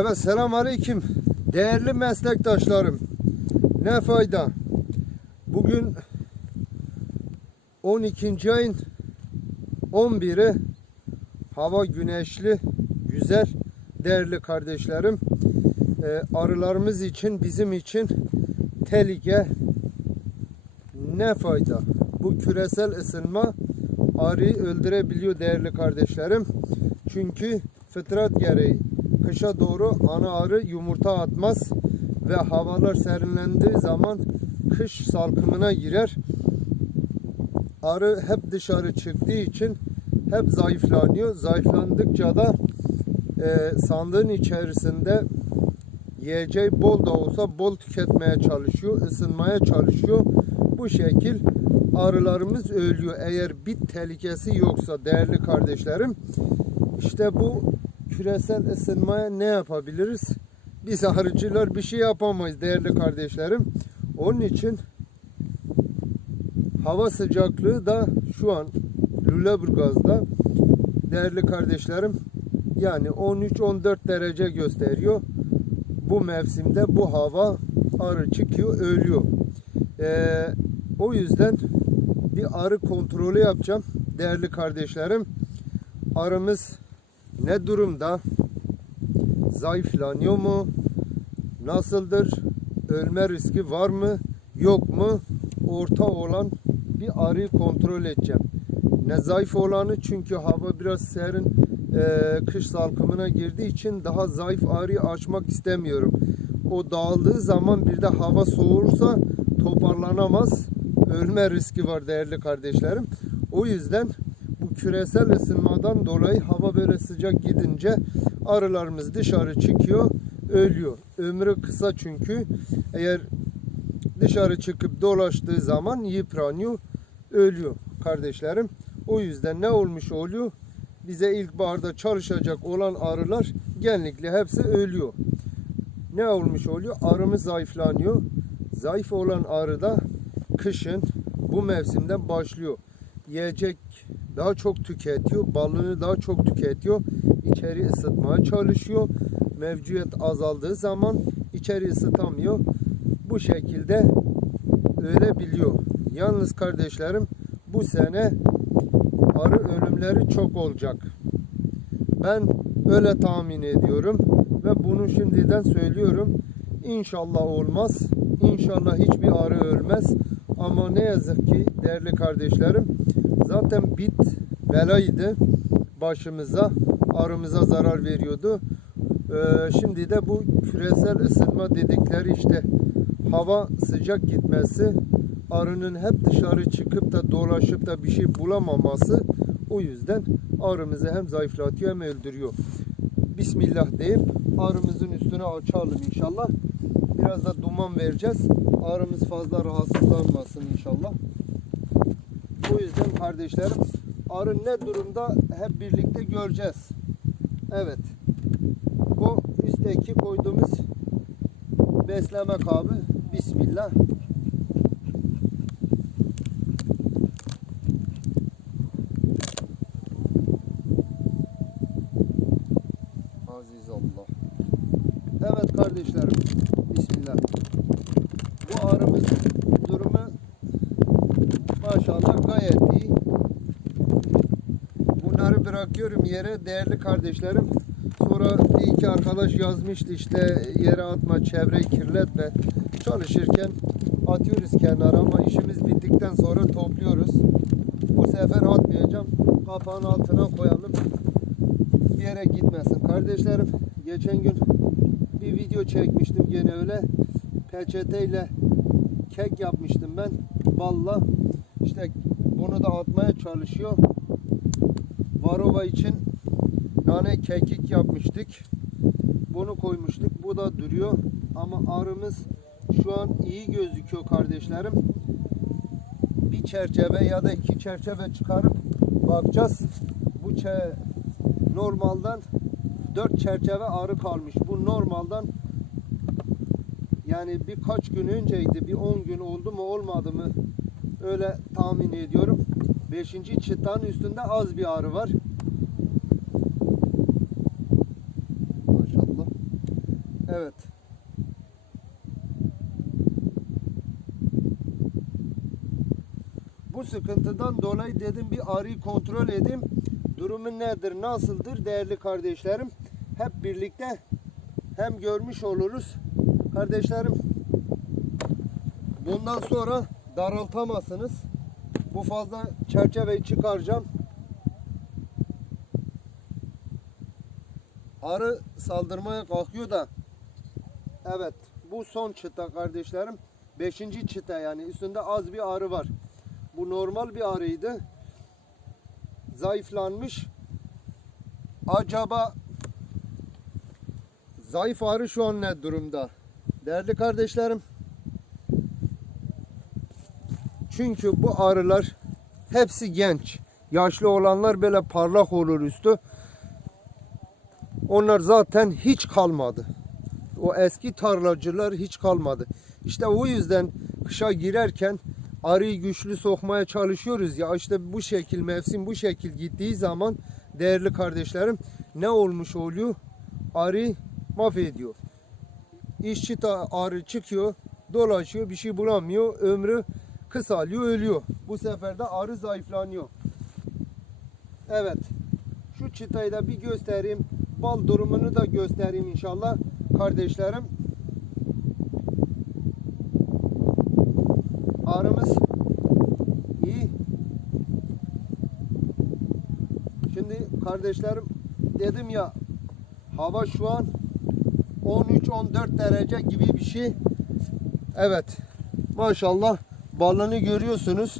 Evet selam aleyküm. Değerli meslektaşlarım. Ne fayda. Bugün 12. ayın 11'i hava güneşli, güzel değerli kardeşlerim. Ee, arılarımız için, bizim için tehlike ne fayda? Bu küresel ısınma arıyı öldürebiliyor değerli kardeşlerim. Çünkü fıtrat gereği kışa doğru ana arı yumurta atmaz ve havalar serinlendiği zaman kış salkımına girer. Arı hep dışarı çıktığı için hep zayıflanıyor. Zayıflandıkça da e, sandığın içerisinde yiyeceği bol da olsa bol tüketmeye çalışıyor, ısınmaya çalışıyor. Bu şekil arılarımız ölüyor. Eğer bit tehlikesi yoksa değerli kardeşlerim, işte bu küresel ısınmaya ne yapabiliriz? Biz arıcılar bir şey yapamayız değerli kardeşlerim. Onun için hava sıcaklığı da şu an Lüleburgaz'da değerli kardeşlerim yani 13-14 derece gösteriyor. Bu mevsimde bu hava arı çıkıyor ölüyor. Ee, o yüzden bir arı kontrolü yapacağım değerli kardeşlerim. Arımız ne durumda? Zayıflanıyor mu? Nasıldır? Ölme riski var mı? Yok mu? Orta olan bir arıyı kontrol edeceğim. Ne zayıf olanı çünkü hava biraz serin e, kış salkımına girdiği için daha zayıf arıyı açmak istemiyorum. O dağıldığı zaman bir de hava soğursa toparlanamaz. Ölme riski var değerli kardeşlerim. O yüzden küresel ısınmadan dolayı hava böyle sıcak gidince arılarımız dışarı çıkıyor, ölüyor. Ömrü kısa çünkü eğer dışarı çıkıp dolaştığı zaman yıpranıyor, ölüyor kardeşlerim. O yüzden ne olmuş oluyor? Bize ilkbaharda çalışacak olan arılar genellikle hepsi ölüyor. Ne olmuş oluyor? Arımız zayıflanıyor. Zayıf olan arı da kışın bu mevsimden başlıyor. Yiyecek daha çok tüketiyor, balını daha çok tüketiyor. İçeri ısıtmaya çalışıyor. Mevcudiyet azaldığı zaman içeri ısıtamıyor. Bu şekilde ölebiliyor. Yalnız kardeşlerim bu sene arı ölümleri çok olacak. Ben öyle tahmin ediyorum ve bunu şimdiden söylüyorum. İnşallah olmaz. İnşallah hiçbir arı ölmez. Ama ne yazık ki değerli kardeşlerim zaten bit belaydı başımıza arımıza zarar veriyordu. Ee, şimdi de bu küresel ısınma dedikleri işte hava sıcak gitmesi arının hep dışarı çıkıp da dolaşıp da bir şey bulamaması o yüzden arımızı hem zayıflatıyor hem öldürüyor. Bismillah deyip arımızın üstüne açalım inşallah. Biraz da duman vereceğiz. Arımız fazla rahatsızlanmasın inşallah. O yüzden kardeşlerim arı ne durumda hep birlikte göreceğiz. Evet. Bu üstteki koyduğumuz besleme kabı. Bismillah. Aziz Allah. Evet kardeşlerim. Bismillah. Bu arımız durumu maşallah gayet iyi. Bırakıyorum yere değerli kardeşlerim. Sonra bir iki arkadaş yazmıştı işte yere atma, çevreyi kirletme. Çalışırken atıyoruz kenara ama işimiz bittikten sonra topluyoruz. Bu sefer atmayacağım. Kapağın altına koyalım. Bir yere gitmesin. Kardeşlerim geçen gün bir video çekmiştim gene öyle. Peçeteyle kek yapmıştım ben. Balla. İşte bunu da atmaya çalışıyor. Varova için nane kekik yapmıştık. Bunu koymuştuk. Bu da duruyor. Ama arımız şu an iyi gözüküyor kardeşlerim. Bir çerçeve ya da iki çerçeve çıkarıp bakacağız. Bu normalden 4 çerçeve arı kalmış. Bu normalden yani birkaç gün önceydi. Bir 10 gün oldu mu olmadı mı? Öyle tahmin ediyorum. 5. çıtanın üstünde az bir arı var. Maşallah. Evet. Bu sıkıntıdan dolayı dedim bir arıyı kontrol edeyim. Durumu nedir, nasıldır değerli kardeşlerim? Hep birlikte hem görmüş oluruz. Kardeşlerim bundan sonra daraltamazsınız. Bu fazla çerçeveyi çıkaracağım. Arı saldırmaya kalkıyor da Evet bu son çıta kardeşlerim. Beşinci çıta yani üstünde az bir arı var. Bu normal bir arıydı. Zayıflanmış. Acaba zayıf arı şu an ne durumda? Değerli kardeşlerim. Çünkü bu arılar hepsi genç. Yaşlı olanlar böyle parlak olur üstü. Onlar zaten hiç kalmadı. O eski tarlacılar hiç kalmadı. İşte o yüzden kışa girerken arıyı güçlü sokmaya çalışıyoruz ya işte bu şekil mevsim bu şekil gittiği zaman değerli kardeşlerim ne olmuş oluyor? Arı mahvediyor. İşçi arı çıkıyor, dolaşıyor, bir şey bulamıyor, ömrü kısalıyor, ölüyor. Bu sefer de arı zayıflanıyor. Evet. Şu çıtayı da bir göstereyim. Bal durumunu da göstereyim inşallah kardeşlerim. Arımız iyi. Şimdi kardeşlerim dedim ya hava şu an 13-14 derece gibi bir şey. Evet. Maşallah balını görüyorsunuz.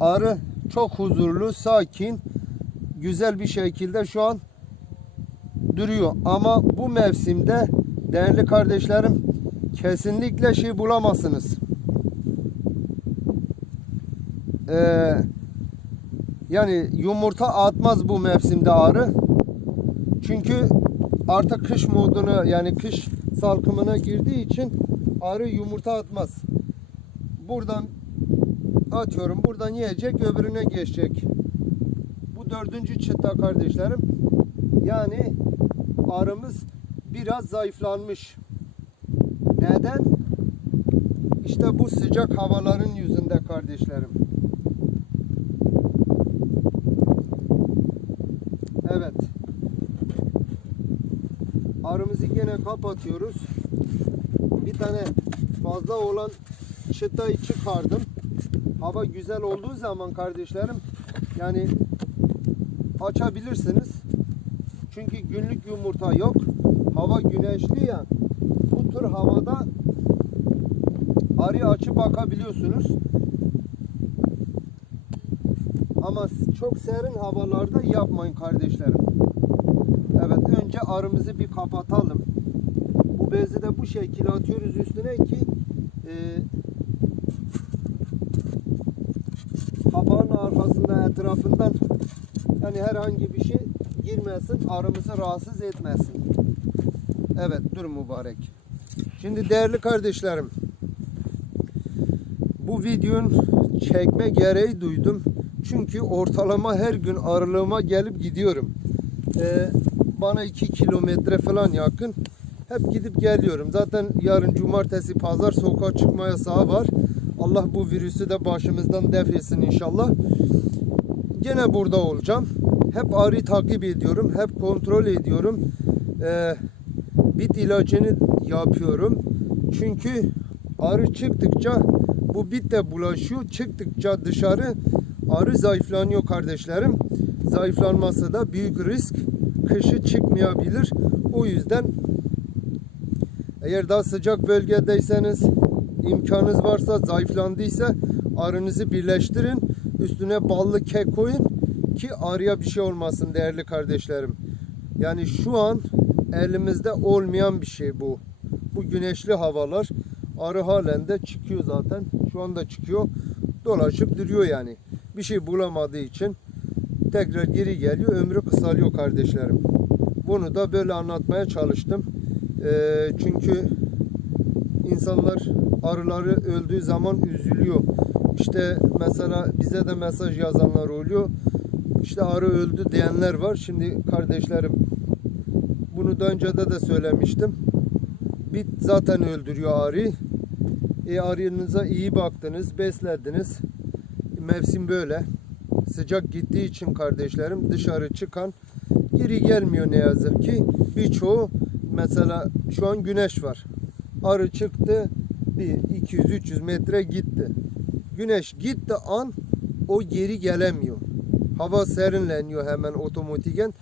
Arı çok huzurlu, sakin, güzel bir şekilde şu an duruyor. Ama bu mevsimde değerli kardeşlerim kesinlikle şey bulamazsınız. Ee, yani yumurta atmaz bu mevsimde arı. Çünkü artık kış moduna yani kış salkımına girdiği için arı yumurta atmaz. Buradan atıyorum buradan yiyecek öbürüne geçecek. Bu dördüncü çıta kardeşlerim. Yani arımız biraz zayıflanmış. Neden? İşte bu sıcak havaların yüzünde kardeşlerim. Evet. Arımızı gene kapatıyoruz. Bir tane fazla olan çıtayı çıkardım. Hava güzel olduğu zaman kardeşlerim yani açabilirsiniz. Çünkü günlük yumurta yok. Hava güneşli ya. Bu tür havada arı açıp bakabiliyorsunuz. Ama çok serin havalarda yapmayın kardeşlerim. Evet önce arımızı bir kapatalım. Bu bezi de bu şekilde atıyoruz üstüne ki e, kapağın arkasında etrafından yani herhangi bir şey girmesin, arımızı rahatsız etmesin. Evet, dur mübarek. Şimdi değerli kardeşlerim, bu videonun çekme gereği duydum. Çünkü ortalama her gün arılığıma gelip gidiyorum. Ee, bana 2 kilometre falan yakın. Hep gidip geliyorum. Zaten yarın cumartesi pazar sokağa çıkma yasağı var. Allah bu virüsü de başımızdan def etsin inşallah. Gene burada olacağım. Hep arı takip ediyorum. Hep kontrol ediyorum. Ee, bit ilacını yapıyorum. Çünkü arı çıktıkça bu bit de bulaşıyor. Çıktıkça dışarı arı zayıflanıyor kardeşlerim. Zayıflanması da büyük risk. Kışı çıkmayabilir. O yüzden eğer daha sıcak bölgedeyseniz imkanınız varsa zayıflandıysa arınızı birleştirin. Üstüne ballı kek koyun ki arıya bir şey olmasın değerli kardeşlerim. Yani şu an elimizde olmayan bir şey bu. Bu güneşli havalar arı halen de çıkıyor zaten. Şu anda çıkıyor. Dolaşıp duruyor yani. Bir şey bulamadığı için tekrar geri geliyor. Ömrü kısalıyor kardeşlerim. Bunu da böyle anlatmaya çalıştım. Ee, çünkü insanlar arıları öldüğü zaman üzülüyor. İşte mesela bize de mesaj yazanlar oluyor. İşte arı öldü diyenler var. Şimdi kardeşlerim bunu daha önce de, söylemiştim. Bit zaten öldürüyor arı. E arınıza iyi baktınız, beslediniz. Mevsim böyle. Sıcak gittiği için kardeşlerim dışarı çıkan geri gelmiyor ne yazık ki. Birçoğu mesela şu an güneş var. Arı çıktı bir 200-300 metre gitti. Güneş gitti an o geri gelemiyor. Hava serinleniyor hemen otomatiken.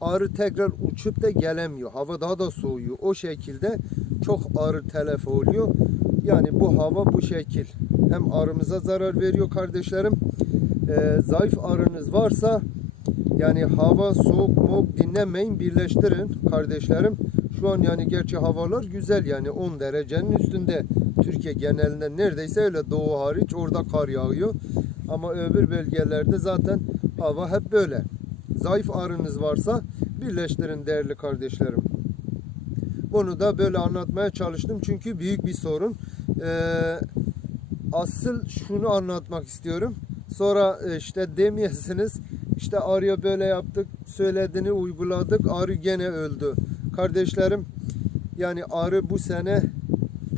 Arı tekrar uçup da gelemiyor. Hava daha da soğuyor. O şekilde çok arı telef oluyor. Yani bu hava bu şekil. Hem arımıza zarar veriyor kardeşlerim. Ee, zayıf arınız varsa yani hava soğuk moğuk dinlemeyin birleştirin kardeşlerim. Şu an yani gerçi havalar güzel yani 10 derecenin üstünde. Türkiye genelinde neredeyse öyle doğu hariç orada kar yağıyor. Ama öbür bölgelerde zaten hava hep böyle. Zayıf arınız varsa birleştirin değerli kardeşlerim. Bunu da böyle anlatmaya çalıştım çünkü büyük bir sorun. Ee, asıl şunu anlatmak istiyorum. Sonra e, işte demeyesiniz işte arıya böyle yaptık söylediğini uyguladık arı gene öldü. Kardeşlerim yani arı bu sene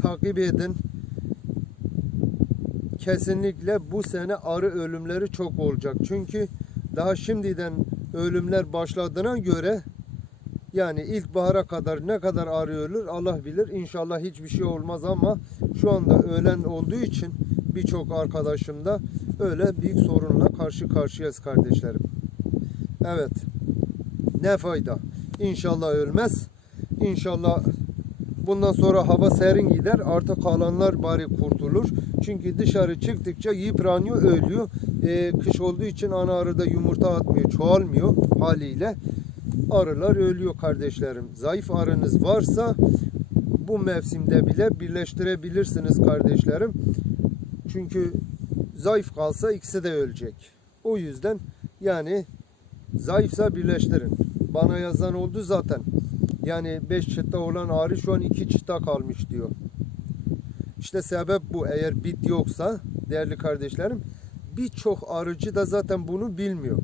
takip edin. Kesinlikle bu sene arı ölümleri çok olacak. Çünkü daha şimdiden ölümler başladığına göre yani ilkbahara kadar ne kadar arı ölür Allah bilir. İnşallah hiçbir şey olmaz ama şu anda ölen olduğu için birçok arkadaşım da öyle büyük sorunla karşı karşıyayız kardeşlerim. Evet. Ne fayda. İnşallah ölmez. İnşallah bundan sonra hava serin gider. Artık kalanlar bari kurtulur. Çünkü dışarı çıktıkça yıpranıyor, ölüyor. Ee, kış olduğu için ana arı da yumurta atmıyor, çoğalmıyor haliyle. Arılar ölüyor kardeşlerim. Zayıf arınız varsa bu mevsimde bile birleştirebilirsiniz kardeşlerim. Çünkü zayıf kalsa ikisi de ölecek. O yüzden yani zayıfsa birleştirin. Bana yazan oldu zaten. Yani 5 çıta olan arı şu an 2 çıta kalmış diyor. İşte sebep bu. Eğer bit yoksa değerli kardeşlerim birçok arıcı da zaten bunu bilmiyor.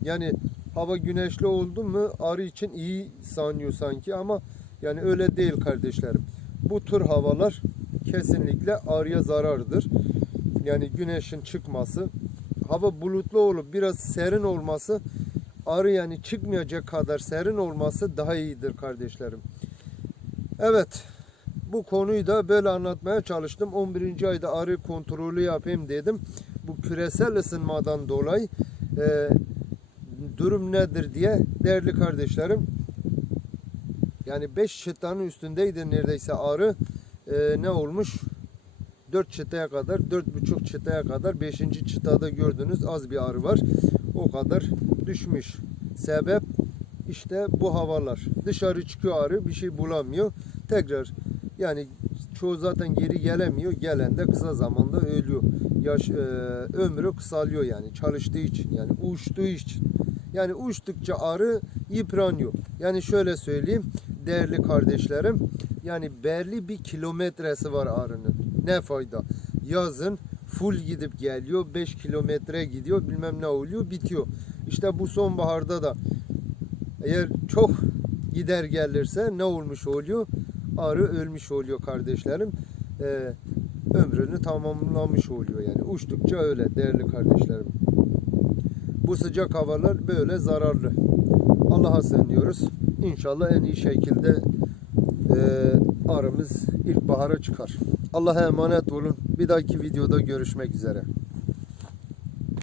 Yani hava güneşli oldu mu arı için iyi sanıyor sanki ama yani öyle değil kardeşlerim. Bu tür havalar kesinlikle arıya zarardır. Yani güneşin çıkması, hava bulutlu olup biraz serin olması, arı yani çıkmayacak kadar serin olması daha iyidir kardeşlerim. Evet, bu konuyu da böyle anlatmaya çalıştım. 11. ayda arı kontrolü yapayım dedim. Bu küresel ısınmadan dolayı e, durum nedir diye değerli kardeşlerim. Yani 5 çıtanın üstündeydi neredeyse arı. E, ne olmuş? 4 çıtaya kadar, 4,5 çıtaya kadar 5. çıtada gördünüz az bir arı var. O kadar düşmüş. Sebep işte bu havalar. Dışarı çıkıyor arı bir şey bulamıyor. Tekrar yani çoğu zaten geri gelemiyor. Gelen de kısa zamanda ölüyor. Yaş e, ömrü kısalıyor yani çalıştığı için yani uçtuğu için. Yani uçtukça arı yıpranıyor. Yani şöyle söyleyeyim değerli kardeşlerim. Yani belli bir kilometresi var arının. Ne fayda? Yazın full gidip geliyor. 5 kilometre gidiyor. Bilmem ne oluyor. Bitiyor. İşte bu sonbaharda da eğer çok gider gelirse ne olmuş oluyor? Arı ölmüş oluyor kardeşlerim. Ee, ömrünü tamamlamış oluyor yani. Uçtukça öyle değerli kardeşlerim. Bu sıcak havalar böyle zararlı. Allah'a sığınıyoruz. İnşallah en iyi şekilde e, arımız ilkbahara çıkar. Allah'a emanet olun. Bir dahaki videoda görüşmek üzere.